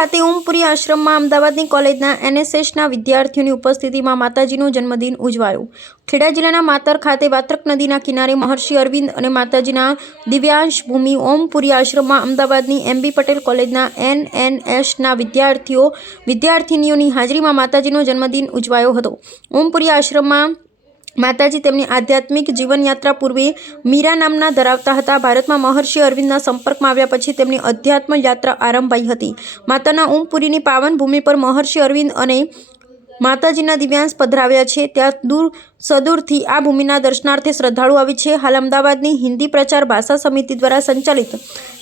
ખાતે ઓમપુરી આશ્રમમાં અમદાવાદની કોલેજના એનએસએસના વિદ્યાર્થીઓની ઉપસ્થિતિમાં માતાજીનો જન્મદિન ઉજવાયો। ખેડા જિલ્લાના માતર ખાતે વાત્રક નદીના કિનારે મહર્ષિ અરવિંદ અને માતાજીના દિવ્યાંશ ભૂમિ ઓમપુરી આશ્રમમાં અમદાવાદની એમબી પટેલ કોલેજના એનએનએસના વિદ્યાર્થીનીઓની હાજરીમાં માતાજીનો જન્મદિન ઉજવાયો હતો। ઓમપુરી આશ્રમમાં માતાજી તેમની આધ્યાત્મિક જીવનયાત્રા પૂર્વે મીરા નામના ધરાવતા હતા। ભારતમાં મહર્ષિ અરવિંદના સંપર્કમાં આવ્યા પછી તેમની અધ્યાત્મ યાત્રા આરંભાઈ હતી। માતાના ઓમપુરીની પાવન ભૂમિ પર મહર્ષિ અરવિંદ અને માતાજીના દિવ્યાંશ પધરાવ્યા છે। ત્યાં સદૂરથી આ ભૂમિના દર્શનાર્થે શ્રદ્ધાળુ આવી છે। હાલ અમદાવાદની હિન્દી પ્રચાર ભાષા સમિતિ દ્વારા સંચાલિત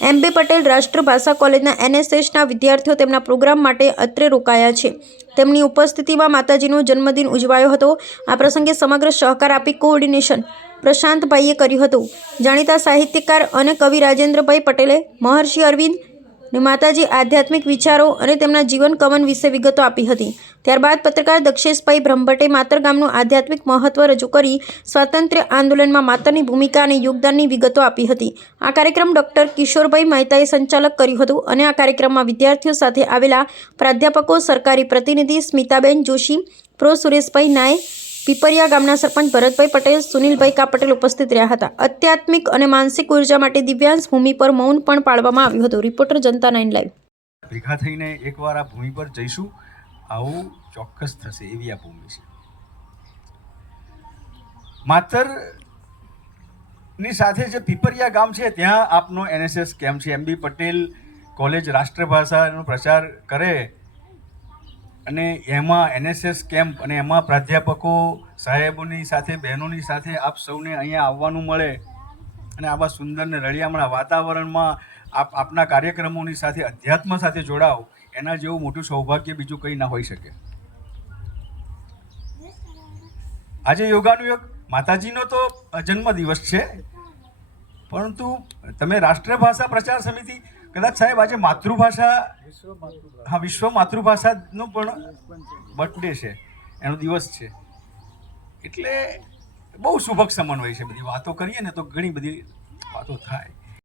એમબી પટેલ રાષ્ટ્રભાષા કોલેજના એનએસએસના વિદ્યાર્થીઓ તેમના પ્રોગ્રામ માટે અત્રે રોકાયા છે। તેમની ઉપસ્થિતિમાં માતાજીનો જન્મદિન ઉજવાયો હતો। આ પ્રસંગે સમગ્ર સહકાર આપી કોઓર્ડિનેશન પ્રશાંતભાઈએ કર્યું હતું। જાણીતા સાહિત્યકાર અને કવિ રાજેન્દ્રભાઈ પટેલે મહર્ષિ અરવિંદ અને માતાજી આધ્યાત્મિક વિચારો અને તેમના જીવન કવન વિશે વિગતો આપી હતી। ત્યારબાદ પત્રકાર દક્ષેશભાઈ બ્રહ્મભટ્ટે માતર ગામનું આધ્યાત્મિક મહત્વ રજૂ કરી સ્વાતંત્ર્ય આંદોલનમાં માતરની ભૂમિકા અને યોગદાનની વિગતો આપી હતી। આ કાર્યક્રમ ડૉક્ટર કિશોરભાઈ મહેતાએ સંચાલક કર્યું હતું અને આ કાર્યક્રમમાં વિદ્યાર્થીઓ સાથે આવેલા પ્રાધ્યાપકો, સરકારી પ્રતિનિધિ સ્મિતાબેન જોશી, પ્રો સુરેશભાઈ નાય, પીપરિયા ગામના સરપંચ ભરતભાઈ પટેલ, સુનિલભાઈ કા પટેલ ઉપસ્થિત રહ્યા હતા। આધ્યાત્મિક અને માનસિક ઉર્જા માટે દિવ્યાંશ ભૂમિ પર મૌન પણ પાળવામાં આવ્યું હતું। રિપોર્ટર જનતા 9 લાઈવ। ભેગા થઈને એકવાર આ ભૂમિ પર જઈશું, આવું ચોક્કસ થશે એવી આ ભૂમિ છે। માતરની સાથે જે પીપરિયા ગામ છે ત્યાં આપનો એનએસએસ કેમ્પ છે। એમબી પટેલ કોલેજ રાષ્ટ્રભાષાનો પ્રચાર કરે અને એમાં એનએસએસ કેમ્પ અને એમાં પ્રાધ્યાપકો સાહેબોની સાથે બહેનોની સાથે આપ સૌને અહીંયા આવવાનું મળે અને આવા સુંદર ને રળિયામણા વાતાવરણમાં આપના કાર્યક્રમોની સાથે અધ્યાત્મ સાથે જોડાઓ, એના જેવું મોટું સૌભાગ્ય બીજું કંઈ ના હોઈ શકે। આજે યોગાનુયોગ માતાજીનો તો જન્મદિવસ છે, પરંતુ તમે રાષ્ટ્રભાષા પ્રચાર સમિતિ કદાચ સાહેબ આજે માતૃભાષા વિશ્વ માતૃભાષાનો પણ બર્થડે છે, એનો દિવસ છે, એટલે બહુ શુભક સમન્વય છે। બધી વાતો કરીએ ને તો ઘણી બધી વાતો થાય।